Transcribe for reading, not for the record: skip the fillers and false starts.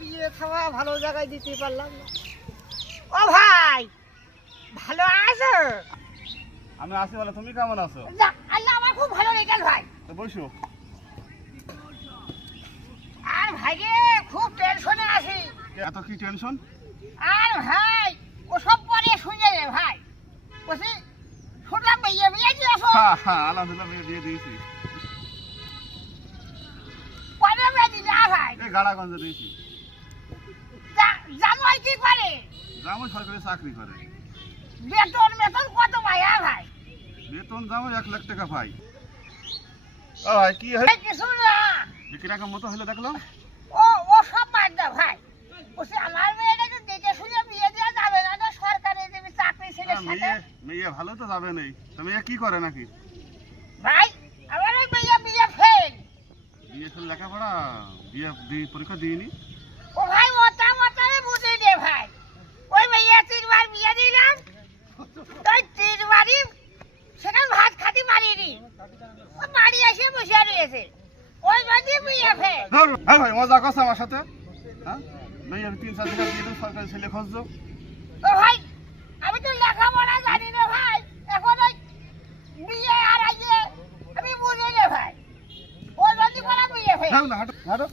বিয়ে খাওয়া ভালো জায়গায় দিতে পারলাম না। ও ভাই, ভালো আছো? আমি আছি বলে, তুমি কেমন আছো? আল্লাহ আমার খুব ভালো রেখেল ভাই। তো বসো। আর ভাই রে, খুব টেনশনে আছি। এত কি টেনশন? আর ভাই ওসব পরে শুনে রে ভাই, বলছি শুনলাম বিয়ে বিয়ে দিয়েছো। হ্যাঁ, আলহামদুলিল্লাহ বিয়ে দিয়েছি। কবে বিয়ে দিলে ভাই? এই গাড়াগঞ্জে দিয়েছি। জামাই কি করে? জামাই সরকারি চাকরি করে। বেতন বেতন কত ভাই? ভাই বেতন জামাই 1 লাখ টাকা পাই। ও ভাই কি হয়? কিছু না, কিরকম মতো হলে দেখলাম। ও ও সব বাদ দাও ভাই। বলছি আমার মেয়েটা তো দেখে শুনে বিয়ে দেওয়া যাবে না, তো সরকারি দেবে চাকরি ছেলের সাথে। মেয়ে ভালো তো যাবে নেই। তো মেয়ে কি করে নাকি? ভাই আমার ওই মেয়ে বিয়ে ফেল। বিয়ে ফেল লেখাপড়া? বিয়ে পরীক্ষা দিইনি। ও ভাই ওটা আমি বুঝে দে ভাই। ওই মেয়ে 3বার বিয়ে দিলাম, তুই 3বারই সেখানে ভাত খাতি মারিনি, বাড়ি এসে বসে রয়েছে। ওই বাড়ি বিয়ে ফেল। হ্যাঁ ভাই, মজা করছে আমার সাথে। হ্যাঁ, মেয়ে 3-4 দিন দিয়ে দেবো, সরকারি ছেলে খুঁজছো। ও ভাই আমি তো লেখাপড়া জানি না ভাই, এখন ওই বিয়ে আর আইয়ে আমি বুঝে নে ভাই। ওই বাড়ি বিয়ে ফেল। হাঁটো হাঁটো।